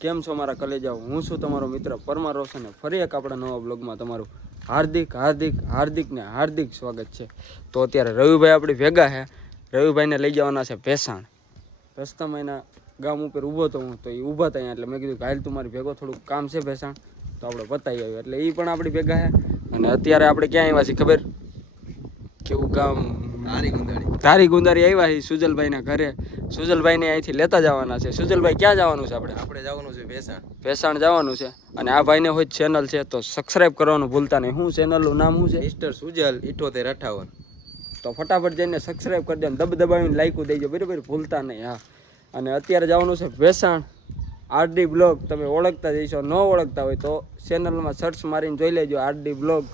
કેમ છો મારા કલેજાઓ? હું છું તમારો મિત્ર પરમાર રોશન ને ફરી એક આપણા નવા બ્લોગમાં તમારું હાર્દિક સ્વાગત છે. તો અત્યારે રવિભાઈ આપણી ભેગા છે. રવિભાઈને લઈ જવાના છે ભેસાણ. રસ્તામાં એના ગામ ઉપર ઊભો તો હું, તો એ ઊભા હતા અહીંયા, એટલે મેં કીધું ઘાયલ તું મારી ભેગો, થોડુંક કામ છે ભેસાણ, તો આપણે બતાવી આવ્યું. એટલે એ પણ આપણી ભેગા છે. અને અત્યારે આપણે ક્યાં આવ્યા છીએ ખબર? કેવું ગામ? ધારી ગુંદારી આવ્યા છીએ સુજલભાઈના ઘરે. સુજલભાઈને અહીંથી લેતા જવાના છે. સુજલભાઈ ક્યાં જવાનું છે? આપણે જવાનું છે ભેસાણ જવાનું છે. અને આ ભાઈને હોય ચેનલ છે, તો સબસ્ક્રાઈબ કરવાનું ભૂલતા નહીં. શું ચેનલનું નામ શું છે? મિસ્ટર સુજલ 7858. તો ફટાફટ જઈને સબસ્ક્રાઈબ કરી દો, દબાવીને લાઈક દેજો, બરાબર? ભૂલતા નહીં. હા. અને અત્યારે જવાનું છે ભેસાણ. આરડી બ્લોગ તમે ઓળખતા જઈશો, ન ઓળખતા હોય તો ચેનલમાં સર્ચ મારીને જોઈ લેજો. આરડી બ્લોગ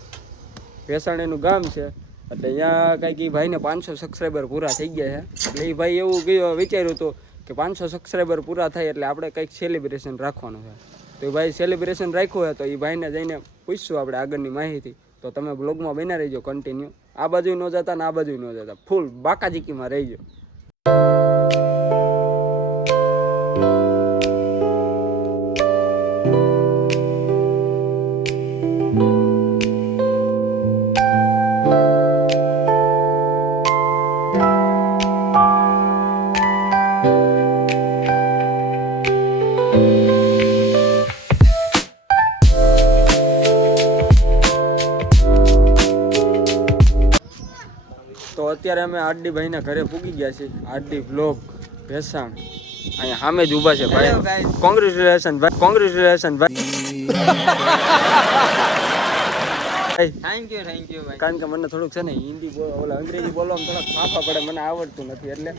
ભેસાણ એનું ગામ છે. એટલે અહીંયા કંઈક એ ભાઈને 500 સબસ્ક્રાઈબર પૂરા થઈ ગયા છે. એટલે એ ભાઈ એવું વિચાર્યું હતું કે 500 સબસ્ક્રાઈબર પૂરા થાય એટલે આપણે કંઈક સેલિબ્રેશન રાખવાનું છે. તો એ ભાઈ સેલિબ્રેશન રાખ્યું હોય તો એ ભાઈને જઈને પૂછશું આપણે આગળની માહિતી. તો તમે બ્લોગમાં બના રહીજો કન્ટિન્યુ. આ બાજુ ન જતા ને આ બાજુ ન જતા, ફૂલ બાકાજીકીમાં રહીજો. તો અત્યારે અમે આરડી ભાઈના ઘરે પૂગી ગયા છીએ. આરડી બ્લોગ ભેસાણ અહીંયા સામે જ ઊભા છે ભાઈ. કોંગ્રેચ્યુલેશન ભાઈ, કોંગ્રેચ્યુલેશન ભાઈ. થેન્ક યુ ભાઈ. કારણ કે મને થોડુંક છે ને હિન્દી અંગ્રેજી બોલવામાં થોડાક ફાફા પડે, મને આવડતું નથી. એટલે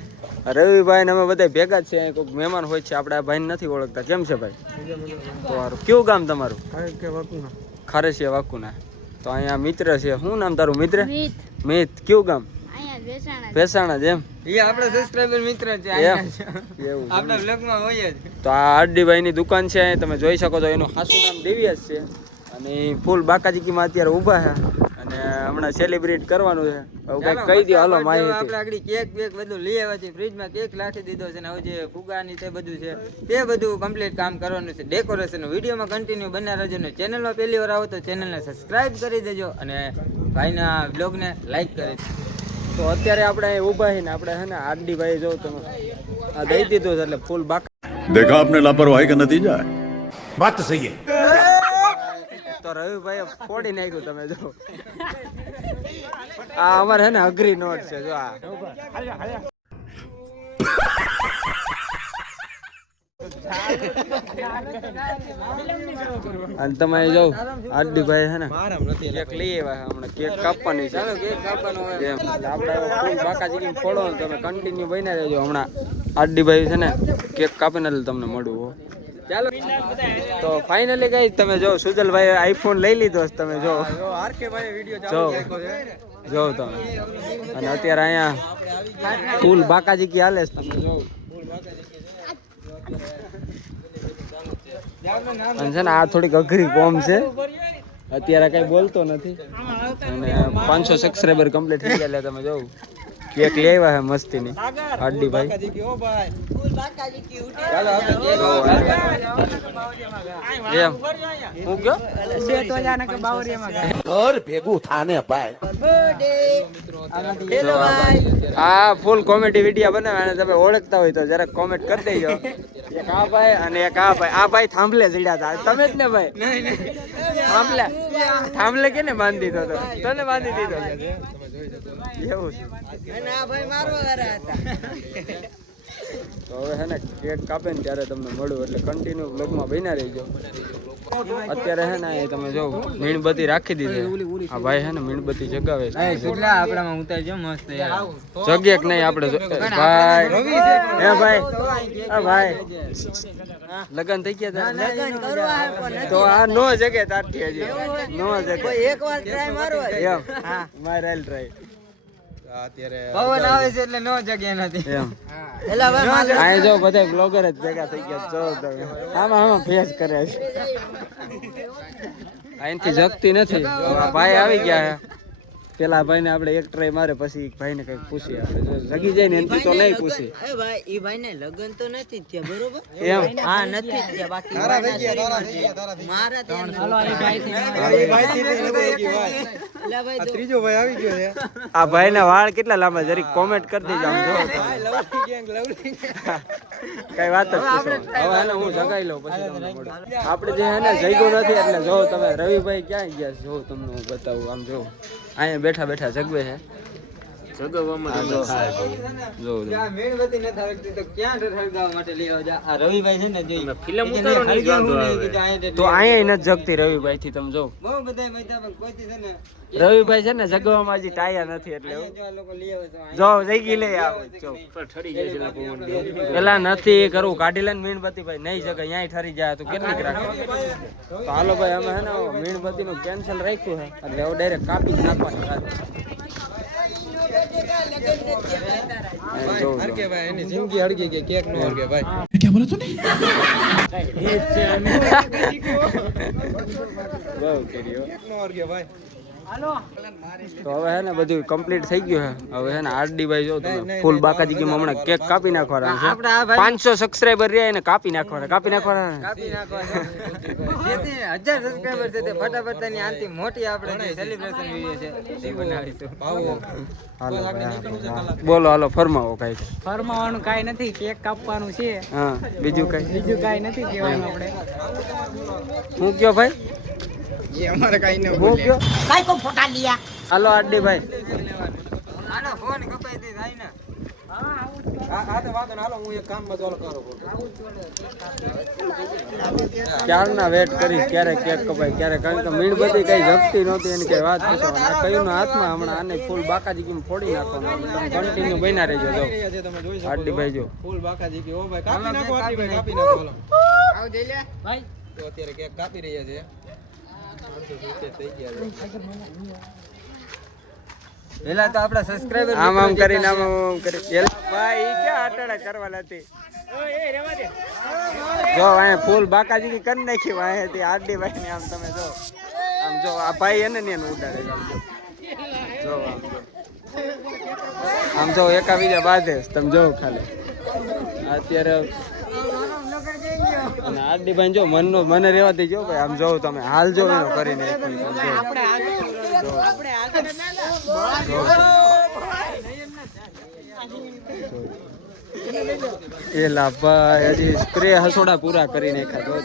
રવિભાઈ ને અમે બધા ભેગા જ છે. કોઈક મહેમાન હોય છે, આપણે આ ભાઈને નથી ઓળખતા. કેમ છે ભાઈ? તો સારું. કેવું ગામ તમારું? ખારેસિયા વાકુના. તો અહીંયા મિત્ર છે. શું નામ તારું મિત્ર? મિત. કેવું ગામ? ભેસાણા જ એમ? એ આપણા સબસ્ક્રાઇબર મિત્ર છે. એવું આપણા બ્લોગમાં હોય જ. તો આ આરડી ભાઈની દુકાન છે, તમે જોઈ શકો છો. એનું ખાસું નામ દેવિયાસ છે. અને ફૂલ બાકાજીકીમાં અત્યારે ઊભા છે અને હમણાં સેલિબ્રેટ કરવાનું છે. હવે કઈ કહી દો હાલો માહિતી. આપણે આગળ કેક બધું લઈ આવ્યા છે. ફ્રીજમાં કેક રાખી દીધો છે ને હવે જે ફુગાની તે બધું છે તે બધું કમ્પ્લીટ કામ કરવાનું છે. ડેકોરેશન વિડીયોમાં કન્ટિન્યુ બન્યા રહેજો ને ચેનલમાં પહેલી વાર આવો તો ચેનલને સબસ્ક્રાઇબ કરી દેજો અને ભાઈના બ્લોગને લાઈક કરી દેજો. તો અત્યારે આપણે અહીં ઊભા છીએ ને આપણે છે ને આરડી ભાઈ જો તમે આ દઈ દીધું છે એટલે ફૂલ બાકા. देखा आपने लापरवाही का नतीजा है. बात तो सही है. તો રવિભાઈ ફોડી નાખ્યું. તમે જો આ અમારે છે ને અઘરી નોટ છે. જો આ અને તમે જો આરડી ભાઈ છે ને કેક લઈ આવ્યા. હમણાં કેક કાપવાની છે. આપણે ફૂલ બાકાજી ફોડો ને તમે કન્ટિન્યુ બન્યા રહેજો. હમણાં આરડી ભાઈ છે ને કેક કાપીને તમને મળવું. ચાલો તો ફાઇનલી ગઈ તમે જો સુજલભાઈ આઈફોન લઈ લીધો. તમે જો જો તમે. અને અત્યારે અહીંયા ફૂલ બાકાજી કી હાલે તમે જો. અને છે ને આ થોડીક અઘરી કોમ છે. અત્યારે કઈ બોલતો નથી અને 500 સબસ્ક્રાઈબર કમ્પ્લીટ થઈ ગયા. તમે જો કેક લઈ આવ્યા છે મસ્તીની આરડી ભાઈ. એમ હું કયો ભેગું થાને ભાઈ. આ ફૂલ કોમેડી વિડીયો બનાવે અને તમે ઓળખતા હોય તો જરાક કોમેન્ટ કરી દેજો. એક આ ભાઈ અને એક આ ભાઈ. આ ભાઈ થાંભલે ચડ્યા હતા. તમે જ ને ભાઈ? થાંભલે કેને બાંધી દીધો? તને બાંધી દીધો એવું છે. તો હવે છે ને કેક કાપે ને ત્યારે તમને મળું એટલે કન્ટિન્યુ બ્લોગમાં બન્યા રહીજો. અત્યારે છે ને તમે જો મીણબત્તી રાખી દીધી. આ ભાઈ છે ને મીણબત્તી જગાવે છે. આપણામાં ઉતારજો મસ્ત જગે કે નહીં આપણે ભાઈ? હે ભાઈ? હા ભાઈ લગન થઈ ગયા તો આ નો જગે તારથી હજી નો જગે. એકવાર ટ્રાય મારો એમ મારેલ ટ્રાય અત્યારે પવન આવે છે એટલે નો જગ્યા નથી એમ. આ જો બધા બ્લોગર જ ભેગા થઈ ગયા. જો તમે આમાં ફેસ કરે છે. અહીંથી જગતી નથી. ભાઈ આવી ગયા પેલા ભાઈને આપણે એક ટ્રાય મારે પછી ભાઈને કંઈક પૂછીએ આપણે જો જગી જાય ને એનથી તો નહીં પૂછી એ ભાઈ ઈ ભાઈ ને લગન તો નથી થયા બરોબર એમ હા નથી થયા બાકી મારા ત્રીજો ભાઈ આવી ગયો છે આ ભાઈના વાળ કેટલા લાંબા જરીક કોમેન્ટ કરી દેજો આમ જો કઈ વાત જ પૂછો. હવે હેને હું જગાઈ લઉં પછી તમને મળું. આપણે જે હે ને જગ્યો નથી એટલે જો તમે રવિભાઈ ક્યાં ગયા છે? જો તમને હું બતાવું આમ જો અહીંયા બેઠા બેઠા જગવે છે ક્યાં મીણબત્તી નથી આવડતી તો ક્યાં હળગાવવા માટે લેવા જા આ રવિભાઈ છે ને જોઈ ફિલ્મ તો અહીંયા નથી જગતી રવિભાઈ થી તમે જો બહુ બધા મજા પણ કોઈ છે ને રવિભાઈ છે ને જગવામાં હજી ટાયા નથી એટલે જો આ લોકો લઈ આવે છે જો જગી લે આવો જો પેલા નથી કરવું કાઢી લે મીણબત્તી ભાઈ નહીં જગે અહીંયા ઠરી જાય તો કેટલીક રાખે તો હાલો ભાઈ અમે હે ને મીણબત્તી નું કેન્સલ રાખ્યું છે એટલે હવે ડાયરેક્ટ કાપી જ નાખવાની વાત કે ભાઈ એની જિંદગી હળગી ગઈ કેક નો હળગે ભાઈ બહુ કર્યો નો હળગે ભાઈ તો હવે હે ને બધું કમ્પ્લીટ થઈ ગયું છે હવે હે ને આરડી ભાઈ જો તમે ફૂલ બાકાજી કેમ હમણાં કેક કાપી નાખવાના છે આપણે આ ભાઈ 500 સબસ્ક્રાઇબર રહ્યા એને કાપી નાખવાના કાપી નાખવા જેથી 1000 સબસ્ક્રાઇબર છે તે ફટાફટ તેની આનથી મોટી આપણે સેલિબ્રેશન વિડિયો છે તે બનાવીશું ભાવો હાલો બોલો હાલો ફરમાવો કઈ ફરમાવાનું કાંઈ નથી કેક કાપવાનું છે હા બીજું કઈ બીજું કાંઈ નથી કહેવાનું આપણે હું કયો ભાઈ એ અમારે કાઈ ન હું કયો હાલો આરડી ભાઈ આનો ફોન કપાઈ દે થાય ને આ તો વાંધો ને હાલો હું એક કામ માં ચાલુ કરું ક્યારના વેટ કરીશ ક્યારે કેક કપાય ક્યારે કારણ કે મીણબત્તી કઈ જપતી નહોતી એની કઈ વાત પૂછો આ કયું હાથમાં હમણાં આને ફૂલ બાકાજી કેમ ફોડી નાખવાનું તમે કન્ટિન્યુ બન્યા રહેજો જો તમે જોઈ આરડી ભાઈ જો ફૂલ બાકાજી કે ઓ ભાઈ કાપી નાખો આરડી ભાઈ કાપી નાખો હાલો આવ જઈ લે ભાઈ તો અત્યારે કેક કાપી રહ્યા છે થઈ ગયા પેલા તો આપડા સબસ્ક્રાઇબર આમ આમ કરીને આમ આમ કરી પેલા ભાઈ ઈ ક્યાં આટાડા કરવા હતી જો અહીંયા ફૂલ બાકાજી ની કરી નાખી અહીંયાથી આરડી ભાઈ ને આમ તમે જો આમ જો આ ભાઈ એને ને એને ઉડાડે છે, આમ જો આમ જો એકા બીજા બાંધે છે, તમે જો ખાલી અત્યારે અને આરડી ભાઈ જો મનનો મને રહેવા દેજો ભાઈ આમ જો તમે હાલ જો એનો કરીને એ લા ભાઈ હજી સ્પ્રે હસોડા પૂરા કરી નાખ્યા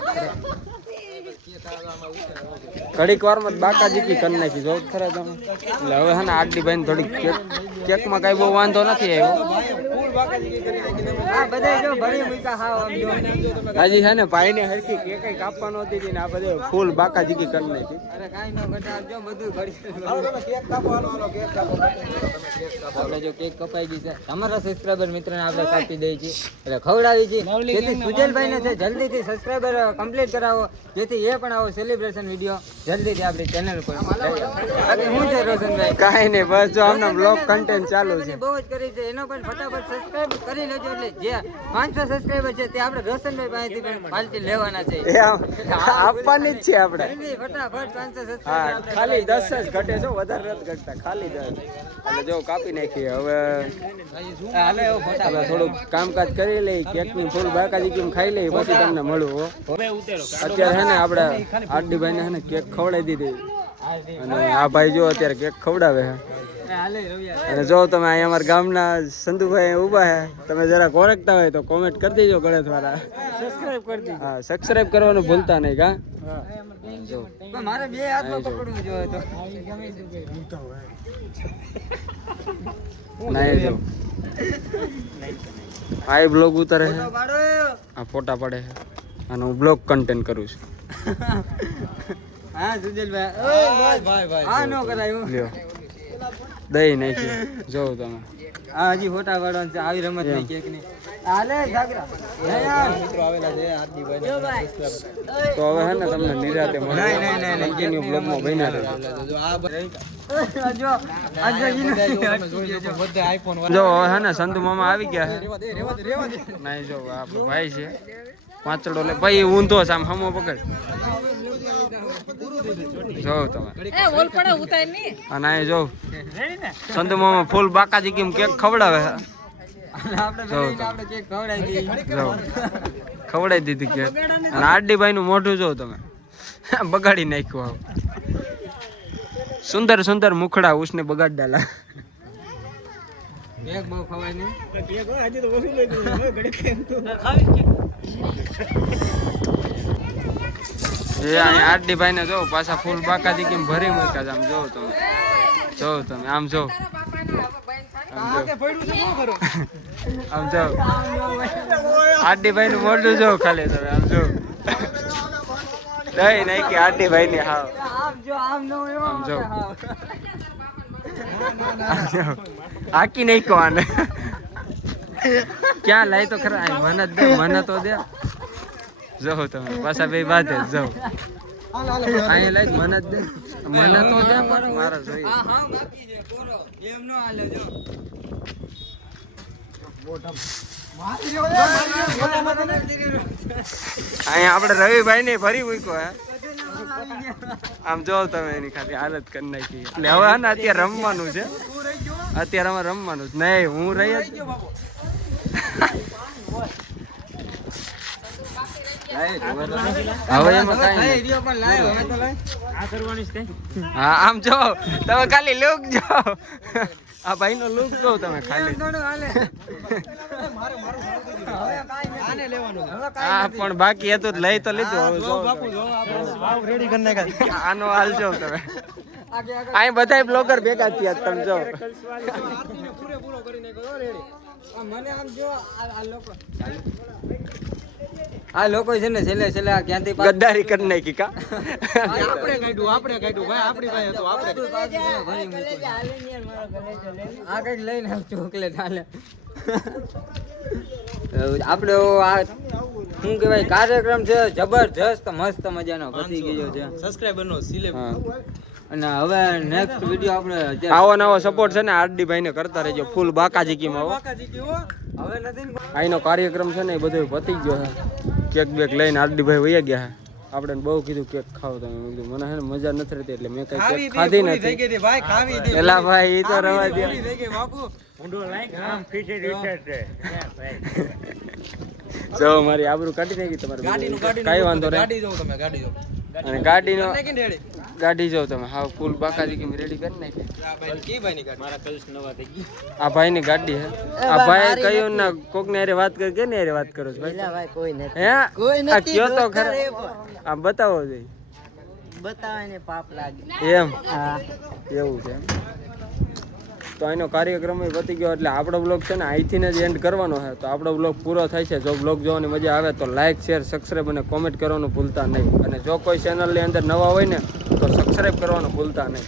ઘડીક વારમાં બાકાજી કી કરી નાખી જો ખરા તમે એટલે હવે હે ને આરડી ભાઈ થોડીક કેકમાં કઈ બહુ વાંધો નથી આ બધા જો ભરી મૂકા હાવ આમ જો આવ્યો હજી છે ને ભાઈ ને હરખી કેક કાપવાનો હતી ને આ બધે ફૂલ બાકાજી કી કરી નાખી અરે કાઈ નો ઘટા જો બધું ઘડી કેક કાપો હાલો કેક કાપો આપણે જો કેક કપાઈ ગઈ છે તમારા સબસ્ક્રાઇબર મિત્રને આપણે કાપી દઈએ છીએ એટલે ખવડાવી છે જેથી સુજલભાઈને છે જલ્દીથી સબસ્ક્રાઇબર કમ્પ્લીટ કરાવો જેથી એ પણ આવો સેલિબ્રેશન વિડિયો જલ્દીથી આપણી ચેનલ પર બાકી હું છે રોશનભાઈ કાંઈ નહીં બસ જો હમણાં બ્લોગ કન્ટેન્ટ ચાલુ છે બહુ જ કરી છે એનો પણ ફટાફટ સબસ્ક્રાઇબ કરી લેજો એટલે જે 500 સબસ્ક્રાઇબર છે તે આપણે રોશનભાઈ પાસેથી પણ પાલટી લેવાના છે એ આપવાની જ છે આપણે જલ્દી ફટાફટ 500 હા સબસ્ક્રાઇબર ખાલી 10 જ ઘટે છે વધારે નથી ઘટતા ખાલી 10 એટલે જો કાપી નાખીએ હવે હાલે એવો ફટાફટ હવે થોડુંક કામકાજ કરી લઈ કેકની ફૂલ બાકાજી કેમ ખાઈ લઈ પછી તમને મળું હો અત્યારે હે ને આપણે આરડી ભાઈ ને હે ને કેક ખવડાવી દીધી અને આ ભાઈ જો અત્યારે કેક ખવડાવે છે હાલે રવિયા અને જો તમે અહીંયા અમારા ગામના સંધુભાઈ ઊભા છે તમે જરા ઓળખતા હોય તો કોમેન્ટ કરી દેજો ગણેશ વાળા સબસ્ક્રાઇબ કરી દીધું હા સબસ્ક્રાઇબ કરવાનું ભૂલતા નહીં કા પણ મારે બે હાથમાં પકડવું જોઈએ તો નહીં જો આ બ્લોગ ઉતારે છે પાડો આ ફોટા પડે છે અને હું બ્લોગ કન્ટેન્ટ કરું છું હા સુજલભાઈ ઓય ભાઈ આ નો કરાયું લ્યો દઈ નાખી જોઉં તમે આ હજી ફોટા પાડવાનું છે આવી રમત નહીં કેક ની હાલે ઘાઘરા મિત્રો આવેલા છે આરડીભાઈ તો હવે હે ને તમને નિરાતે મળે કન્ટિન્યુ બ્લોગમાં બન્યા રહે. જો આ જો આજે બધે આઈફોન જો હવે હે ને સંધુ મામા આવી ગયા છે. રેવા દે નહીં જો આપણો ભાઈ છે પાંચડો લે ભાઈ ઊંધો છે આમ હમો પકડ જો તમે અને અહીં જો સંધુ મામા ફૂલ બાકાજી કેમ કેક ખવડાવે છે. આપણે કેક ખવડાવી દઈએ જો ખવડાવી દીધી કેક અને આરડીભાઈ નું મોઢું જો તમે બગાડી નાખ્યું આવું સુંદર સુંદર મુખડા ઉસને બગાડ ડાલા. કેક બહુ ખવાય નહીં એ અહીંયા આરડીભાઈ ને જો પાછા ફૂલ બાકાજી કેમ ભરી મૂક્યા છે. આમ જો તમે આમ જો આમ જો આરડીભાઈ નું મોઢું જો ખાલી તમે આમ જો દઈ નાખી આરડીભાઈ ની હાવ આમ જો આમ નો આમ જો હાકી નાખ્યો આને ક્યાં લાય તો ખરા મને તો દે જો તમે પાછા બે બાધે જો અહીંયા લાય મને જ દે મને તો દે મારા જોઈ હા બાકી છે પૂરો એમ નો હાલે જો અહીંયા આપણે રવિભાઈ ને ભરી મૂક્યો હે આમ જો તમે એની ખાલી હાલત કરી નાખી. એટલે હવે હે ને અત્યારે રમવાનું છે અત્યારે અમારે રમવાનું છે. નહીં હું રહી જ હવે એમાં કાંઈ નહીં. વિડિયો પણ લાવ હવે તો લાવ હા આમ જો તમે ખાલી લુક જો આ ભાઈ નો લુક જો તમે ખાલી થોડું હાલે હવે કાઈ આને લેવાનું હવે હા પણ બાકી હતું લઈ તો લીધું. હવે જો રેડી કરી નાખ્યા આનો હાલ જો તમે આગે અહીં બધાય બ્લોગર ભેગા થયા તમે જો પૂરેપૂરો કરી નાખ્યો રેડી મને આમ જો આ લોકો છે ને છેલ્લે આ ક્યાંથી ગદ્દારી કરી નાખી કા આપણે કાઢ્યું ભાઈ આપણી ભાઈ હતો આપણે આ કઈક લઈને ચોકલેટ હાલે આપણે આ શું કહેવાય કાર્યક્રમ છે જબરજસ્ત મસ્ત મજાનો પતી ગયો છે સબસ્ક્રાઇબર નો સિલેબ અને હવે નેક્સ્ટ વિડિયો આપણે આવો નવો સપોર્ટ છે ને આરડી ભાઈ ને કરતા રહેજો ફૂલ બાકાજી કીમ આવો. હવે નથી ને અહીંનો કાર્યક્રમ છે ને એ બધો પતી ગયો છે. કેક બેક લઈને આરડી ભાઈ વયા ગયા છે. આપણે બહુ કીધું કેક ખાવ તમે. મેં કીધું મને હે ને મજા નથી રહેતી એટલે મેં કઈ કેક ખાધી નથી. ભાઈ ખાવી દે એલા ભાઈ ઈ તો રવા દે. થઈ ગઈ બાપુ જો મારી આબરૂ કાઢી નાખી તમારે ગાડીનું કઈ વાંધો નહીં. ગાડી જો તમે ગાડી જો અને ગાડીનો નાખીને રેડી ગાડી જો તમે હા ફૂલ બાકાજી કેમ રેડી કરી નાખી. આ ભાઈ કી ભાઈ ની ગાડી મારા કલ્સ નવા થઈ ગઈ આ ભાઈ ની ગાડી હે. આ ભાઈ કયું ને કોક ને હારે વાત કરી કે ને હારે વાત કરો છો ભાઈ? ભાઈ કોઈ નથી હે કોઈ આ નથી, કયો તો દોસ્તાર ખરા એ પણ. આ બતાવો જઈ બતાવે ને પાપ લાગે એમ હા એવું છે એમ. તો એનો કાર્યક્રમ ય પતી ગયો એટલે આપણો બ્લોગ છે ને અહીંથી જ એન્ડ કરવાનો છે. તો આપણો બ્લોગ પૂરો થાય છે. જો બ્લોગ જોવાની મજા આવે તો લાઇક શેર સબસ્ક્રાઈબ અને કોમેન્ટ કરવાનું ભૂલતા નહીં. અને જો કોઈ ચેનલની અંદર નવા હોય ને તો સબસ્ક્રાઈબ કરવાનું ભૂલતા નહીં.